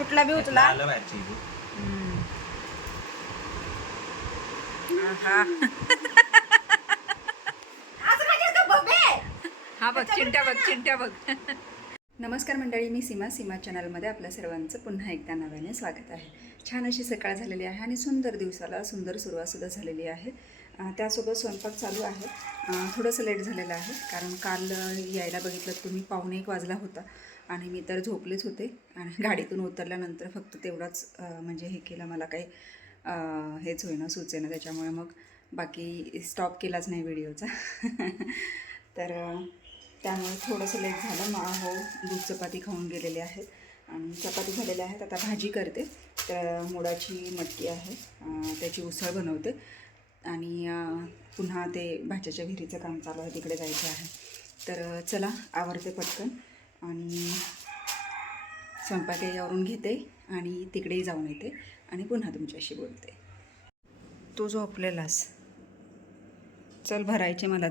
कुठला बी उचला. आलं बाहेरची इथे. आहा. हा बघ चिंट्या बघ चिंट्या बघ. नमस्कार मंडळी, मी सीमा चॅनलमध्ये आपल्या सर्वांचं पुन्हा एकदा नव्याने स्वागत आहे. छान अशी सकाळ झालेली आहे आणि सुंदर दिवसाला सुंदर सुरुवातसुद्धा झालेली आहे. त्यासोबत स्वयंपाक चालू आहे. थोडंसं लेट झालेलं आहे कारण काल यायला बघितलं तुम्ही 1:45 वाजला होता आणि मी तर झोपलेच होते आणि गाडीतून उतरल्यानंतर फक्त तेवढाच म्हणजे हे केलं, मला काही हेच होईना सुचेना, त्याच्यामुळे मग बाकी स्टॉप केलाच नाही व्हिडिओचा. तर त्यामुळे थोडंसं लेट झालं. हो, दूध चपाती खाऊन गेलेले आहेत आणि चपाती झालेल्या आहेत. आता भाजी करते. तर मुळाची मटकी आहे, त्याची उसळ बनवते आणि पुन्हा ते भाज्याच्या विहिरीचं काम चालू आहे, तिकडे जायचं आहे. तर चला आवरते पटकन आणि स्वयंपाक यावरून घेते आणि तिकडेही जाऊन येते आणि पुन्हा तुमच्याशी बोलते. तू झोपलेलास, चल भरायचे मला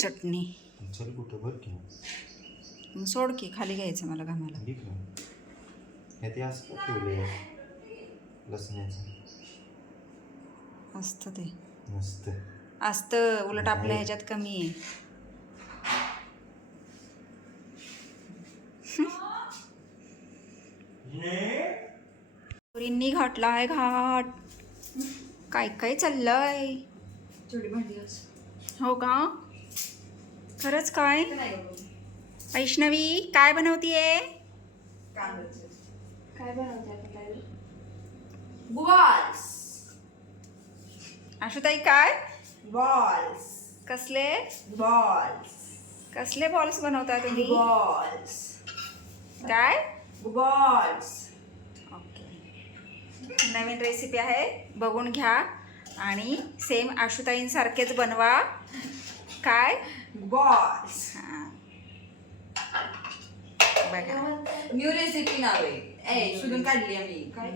चटणी. चल कुठं भर की. सोड की, खाली घ्यायचं मला घामाला. हे ते असं ठेवले लसणाचं असतं ते मस्त असतं, उलट आपल्या ह्याच्यात कमी आहे. पोरींनी घाटला आहे घाट. काय काय चाललंय? हो का? खरंच काय? वैष्णवी काय बनवतीये? काय बनवते? बॉल्स. आशुताई काय? बॉल्स. कसले बॉल्स. कसले बॉल्स बनवताय तुम्ही? बॉल्स. काय? बॉल्स. ओके, नवीन रेसिपी आहे, बघून घ्या आणि सेम आशुताईंसारखेच बनवा. काय? बॉल्स. हां, बघा. न्यू रेसिपी नाव आहे. शोधून काढली आम्ही. काय?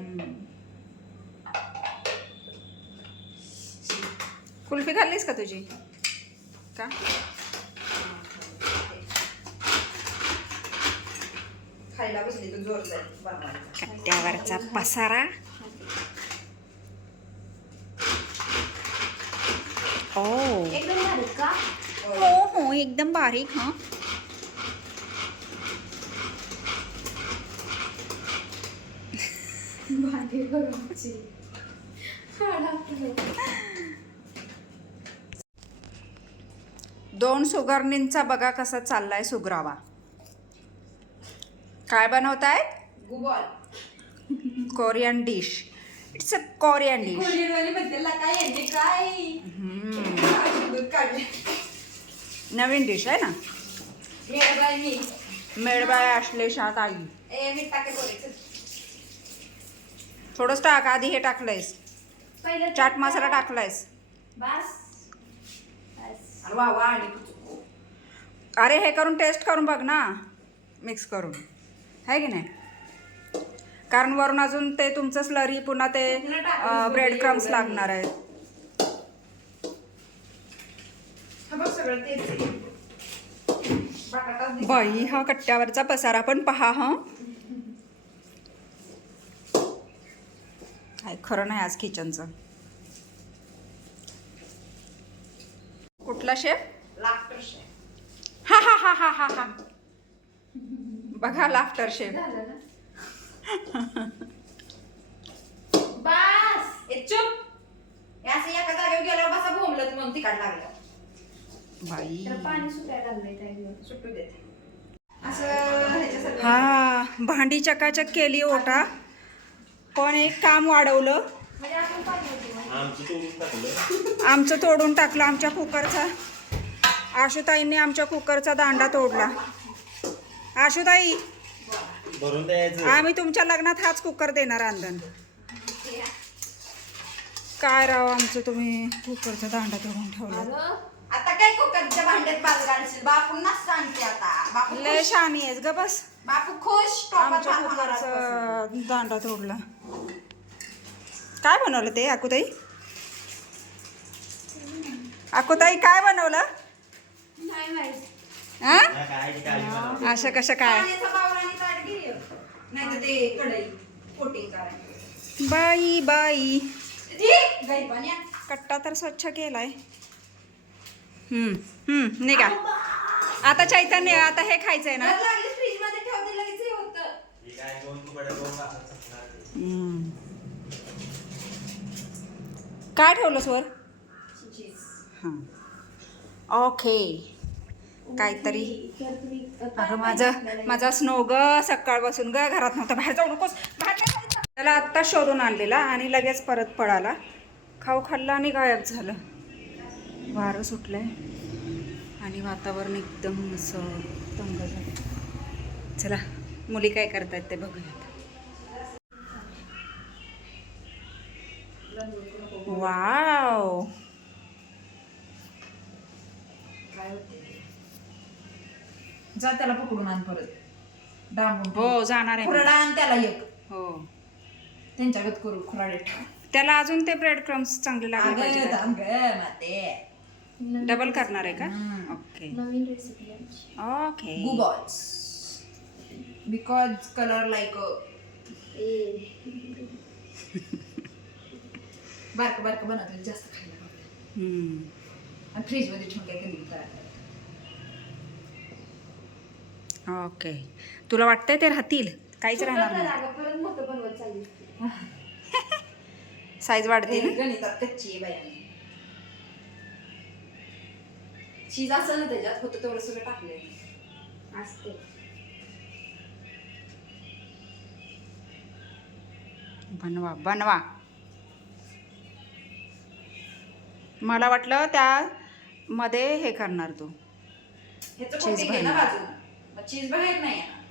कुल्फी खाल्लीस का तुझी? का खायला बसली तर जोर जाईल बनवायला. कट्ट्यावरचा पसारा. ओ एकदम भारी का? हो हो, एकदम बारीक. हां, भारी बनवायची. दोन सुगरणींचा बघा कसा चाललाय सुगरावा. काय बनवताय? गुबॉल. Korean dish. It's a Korean dish. कोरियनवाली बद्दल काय यांनी काय शोधून काढले. नवीन डिश आहे ना, मेळबाई मी. मेड बाय आश्लेषा ताई. मीठ टाके बोलायचं. थोडंच टाक, आधी हे टाकलंयस, पहिलं चाट मसाला टाकलायस. बस. वा वा. आणि अरे हे करून टेस्ट करून बघ ना, मिक्स करून, आहे की नाही? कारण वरून अजून ते तुमचं स्लरी, पुन्हा ते ब्रेड क्रम्स लागणार आहेत. सगळं तेच आहे. बटाटा बाई, हा कट्ट्यावरचा पसारा पण पहा. हा, काय खरं नाही आज किचनचं. कुठला शेफ? Laughter chef. हा हा हा हा हा हा, बघा लाफ्टर शेफ. झालं ना. बस. ए चुप. हे असं एका जागेवर गेल्यावर बसा बोंबलत मग तिकाड लागलं. बाई, पाणी सुटायला लागलंय त्याच्यावर. सुटू देते. असं ह्याच्यासारखं. हा, भांडी चकाचक केली ओटा, पण एक काम वाढवलं. म्हणजे आपण पाणी होते मग. आमचं तोडून टाकलं. आमचं तोडून टाकलं, आमच्या कुकरचा. आशुताईंनी आमच्या कुकरचा दांडा तोडला. आशुताई, भरून द्यायचं. आम्ही तुमच्या लग्नात हाच कुकर देणार आंदन. काय राव, आमचं तुम्ही कुकरचा दांडा तोडून ठेवला. आता काय कुकरच्या भांड्यात बाजू काढशील? बापू ना सांगते आता. बापू लय शानी आहेस ग बस. बापू खुश. आमच्या कुकरचा दांडा तोडला. काय बनवलं ते आकुताई? आकुताई काय बनवलं? नाही माहित. हा, काय काळजी बनवा. असं कसं काय? पाण्याचा बाऊल आणि ताट घे. नाही तर ते कढई कोटिंग करायचं. बाई बाई गाई पाण्या कट्टा तर स्वच्छ केलाय. निघा आता. चैतन्य आता हे खायचंय ना. फ्रीज मध्ये ठेवते लगेच हे होतं. हे काय दोन तुकडे दोन तासात संपणार ते. काय ठेवलंस वर? चीज. हां ओके. काहीतरी अगं माझा स्नो ग सकाळपासून ग घरात नव्हता. बाहेर जाऊ नकोस, बाहेर नाही जायचं. त्याला आत्ता शोधून आणलेला आणि लगेच परत पळाला. खाऊ खाल्ला आणि गायब झालं. वारं सुटलंय आणि वातावरण एकदम असं तंग झालं. चला मुली काय करतायत ते बघूयात. वाव जा त्याला पकडून आण परत. डांबून हो जाणार आहे खुराडा मी. आण त्याला एक. हो त्यांच्यागत करू खुराडे ठेव. त्याला अजून ते ब्रेड क्रम्स चांगले लागले पाहिजे. माते डबल करणार आहे का? हम्म. ओके नवीन रेसिपी ओके. गुबॉल्स बिकॉज कलर लाईक बारक बारक बनवतात जास्त खायला बघतात. आणि फ्रीज मध्ये ठेवून काय कधी तयार. ओके तुला वाटतंय ते राहतील? काहीच राहणार नाही. परत मोठं बनवत चालली. साईज वाढतील. गणितात कच्ची आहे बाई. चीज असं ना त्याच्यात होतं तेवढं सगळं टाकलंय. असते बनवा बनवा. मला वाटलं त्या मध्ये हे करणार तू. ह्याचं चीज कोटिंग आहे ना भरणार. बाजूला. मग चीज बाहेर नाही येणार.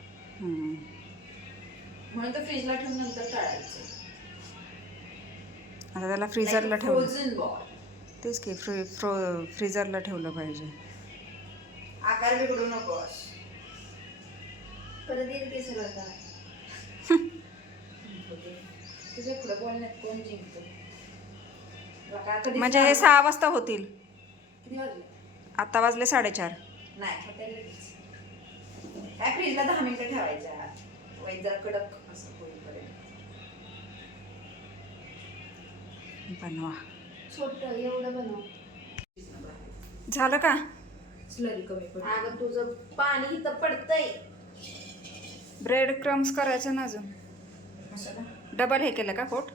म्हणून तर फ्रीजला ठेवून नंतर तळायचं. आता त्याला फ्रीजरला ठेवलं. Frozen ball. तेच की फ्रीजरला ठेवलं पाहिजे. आकार बिघडू नकोस. परत येईल ते सगळं आता. तुझ्या पुढे बोलण्यात कोण जिंकतो? म्हणजे हे 6 वाजता होतील. किती वाजले? आता वाजले 4:30. नाही होते लगेच. काय फ्रीजला 10 मिनिटं ठेवायच्या. वाईट जरा कडक असं होईपर्यंत. बनवा. छोटं एवढं बनव. झालं का? स्लरी कमी पडते. अगं तुझं पाणी इथं पडतंय. ब्रेड क्रम्स करायचं ना अजून. मसाला डबल हे केलं का कोट?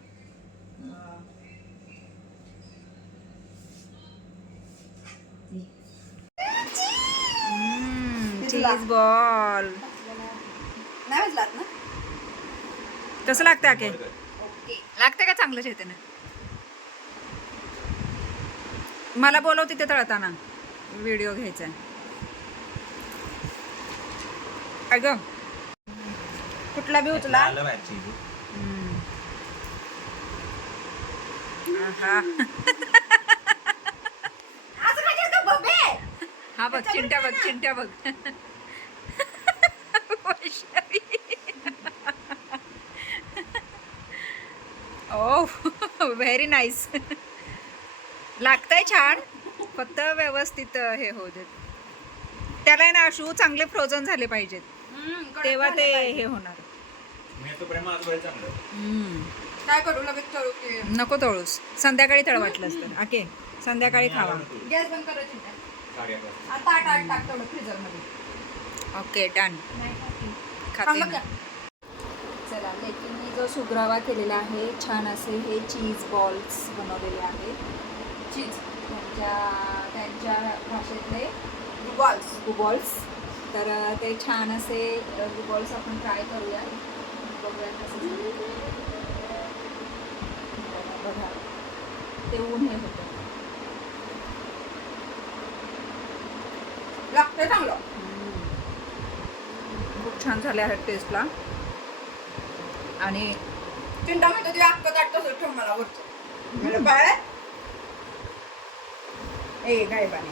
Cheese ball. नाही वाजलात ना? कसं लागतं आके? ओके. लागतं का चांगलं चैतन्य? मला बोलव तिथे तळताना. व्हिडिओ घ्यायचा. अगं कुठला बी उचला. आलं बाहेर चीज. आहा. असं काय करतो बबे? हा बघ चिंट्या बघ चिंट्या बघ. वैष्णवी. ओ व्हेरी नाईस. लागतंय छान. फक्त व्यवस्थित हे होऊ देत. त्याला ना शू चांगले फ्रोझन झाले पाहिजेत. तेव्हा ते हे होणार. मी तो प्रेम आज बरं चांगलं. काय करू लगेच तळू की? नको तळूस. संध्याकाळी तळ वाटलंस तर. ओके संध्याकाळी खावा. गॅस बंद करायची का? कार्याकडे. आता ताट टाक तेवढं फ्रीजर मध्ये. Okay done. खाते थांबा मी. का? चला लेकींनी जो सुग्रावा केलेला आहे छान असे हे चीज बॉल्स बनवलेले आहेत. चीज त्यांच्या भाषेतले बॉल्स. गुबॉल्स. तर ते छान असे गुबॉल्स आपण ट्राय करूया. बघूया कसं झालं. बघा ते ऊन हे होतं. लागतंय चांगलं. खूप छान झाले आहेत टेस्टला. आणि चिंता म्हणतो ते अक्क ताट तसं ठेव मला वरचं. मला बाळ ए काय पाणी.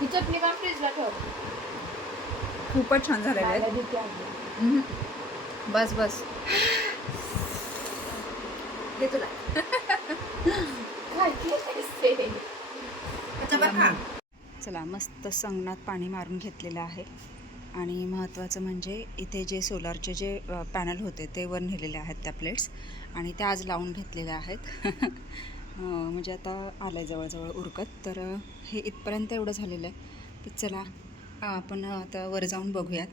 ही चटणी पण फ्रीजला ठेव. खूपच छान झालेले आहेत. खायला देते आधी. बस बस. दे तुला. खायची असते. त्याच्यावर खा. चला मस्त संगणात पाणी मारून घेतलेलं आहे. आणि महत्त्वाचं म्हणजे इथे जे सोलारचे जे पॅनल होते ते वर नेलेले आहेत त्या प्लेट्स, आणि त्या आज लावून घेतलेल्या आहेत. म्हणजे आता आलं आहे जवळजवळ उरकत. तर हे इथपर्यंत एवढं झालेलं आहे. तर चला आपण आता वर जाऊन बघूयात.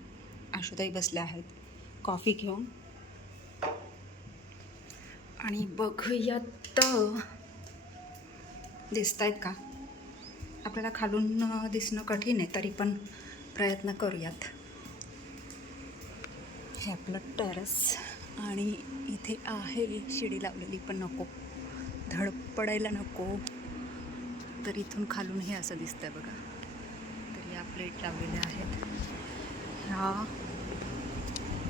आशुताई बसल्या आहेत कॉफी घेऊन, आणि बघूयात दिसत आहेत का. आपल्याला खालून दिसणं कठीण आहे, तरी पण प्रयत्न करूयात. हे आपलं टेरेस, आणि इथे आहे शिडी लावलेली, पण नको, धड पडायला नको. तर इथून खालून हे असं दिसतंय बघा. तर या प्लेट लावलेल्या आहेत. ह्या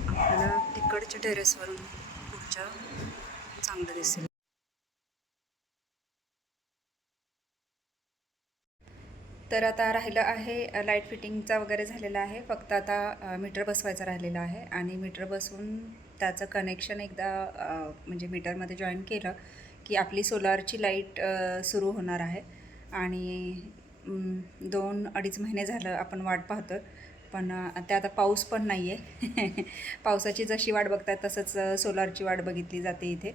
आपल्याला तिकडच्या टेरेसवरून पुढच्या चांगलं दिसेल. तर आता राहिलं आहे लाईट फिटिंगचा वगैरे झालेला आहे. फक्त आता मीटर बसवायचा राहिलेला आहे, आणि मीटर बसवून त्याचं कनेक्शन एकदा म्हणजे मीटरमध्ये जॉईन केलं की आपली सोलारची लाईट सुरू होणार आहे. आणि 2-2.5 महिने झालं आपण वाट पाहतो, पण ते आता पाऊस पण नाही आहे. पावसाची जशी वाट बघतात तसंच सोलारची वाट बघितली जाते इथे,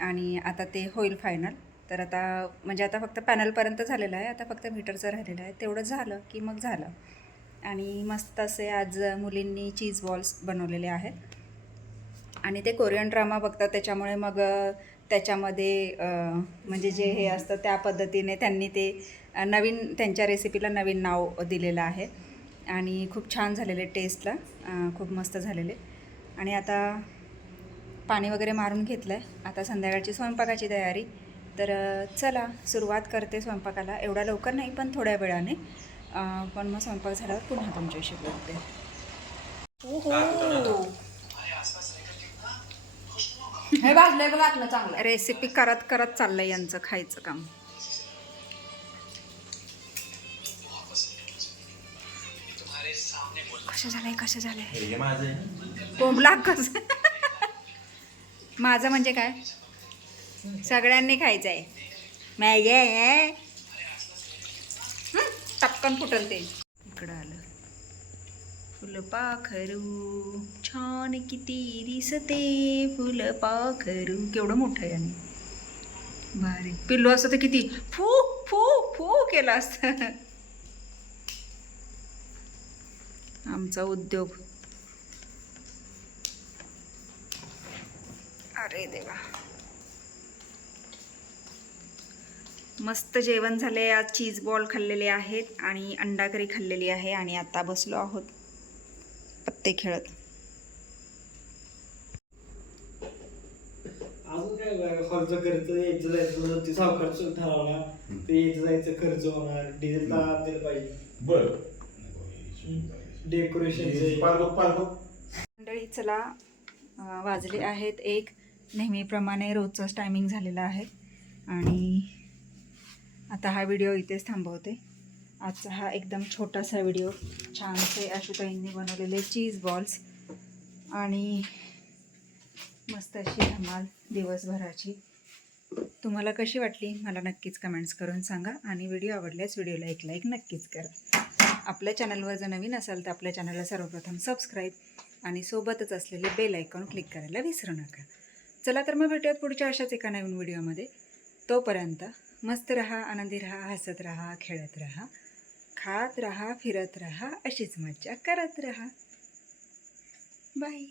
आणि आता ते होईल फायनल. तर आता म्हणजे आता फक्त पॅनलपर्यंत झालेलं आहे, आता फक्त मीटरचं राहिलेलं आहे. तेवढं झालं की मग झालं. आणि मस्त असे आज मुलींनी चीज बॉल्स बनवलेले आहेत, आणि ते कोरियन ड्रामा बघतात त्याच्यामुळे मग त्याच्यामध्ये म्हणजे जे हे असतं त्या पद्धतीने त्यांनी ते नवीन त्यांच्या रेसिपीला नवीन नाव दिलेलं आहे, आणि खूप छान झालेले टेस्टला, खूप मस्त झालेले. आणि आता पाणी वगैरे मारून घेतलं आहे. आता संध्याकाळची स्वयंपाकाची तयारी. तर चला सुरुवात करते स्वयंपाकाला. एवढ्या लवकर नाही, पण थोड्या वेळाने. पण मग स्वयंपाक झाल्यावर पुन्हा तुमच्याशी बोलते. हे भाजलंय बघ आतलं चांगलं. रेसिपी करत करत चाललंय यांचं खायचं काम. कसं झालंय हे माझं आहे. कोंबला कसं. माझं म्हणजे काय, सगळ्यांनी खायचं आहे. मॅगी आहे, टपकन फुटल ते. इकडं आलं फुलपाखरू छान किती दिसते, फुलपाखरू केवढं मोठं आहे. आणि भारी पिल्लू असतं तर किती फू फू फू केलं असतं. आमचा उद्योग. अरे देवा. मस्त जेवण झाले. आज चीज बॉल खाल्लेले आहेत आणि अंडा करी खाल्लेली आहे, आणि आता बसलो आहोत पत्ते खेळत. अजून काय खर्च यायचं जायचं, ती सावकार ठरवला ते यायचं जायचं खर्च होणार, डिझेल दिलं पाहिजे, बर डेकोरेशनचे. मंडळी चला, वाजले आहेत 1. नेहमीप्रमाणे रोजचाच टायमिंग झालेला आहे, आणि आता हा व्हिडिओ इथेच थांबवते. आजचा हा एकदम छोटासा व्हिडिओ. छानसे आशुताईंनी बनवलेले चीज बॉल्स, आणि मस्त अशी धमाल दिवसभराची. तुम्हाला कशी वाटली मला नक्कीच कमेंट्स करून सांगा, आणि व्हिडिओ आवडल्यास व्हिडिओला एक लाईक नक्कीच करा. आपल्या चॅनलवर जर नवीन असाल तर आपल्या चॅनलला सर्वप्रथम सबस्क्राईब आणि सोबतच असलेले बेल आयकॉन क्लिक करायला विसरू नका. चला तर मग भेटूयात पुढच्या अशाच एका नवीन व्हिडिओमध्ये. तोपर्यंत मस्त रहा, आनंदी रहा, हसत रहा, खेळत रहा, खात रहा, फिरत रहा, अशीच मज्जा करत रहा. बाय.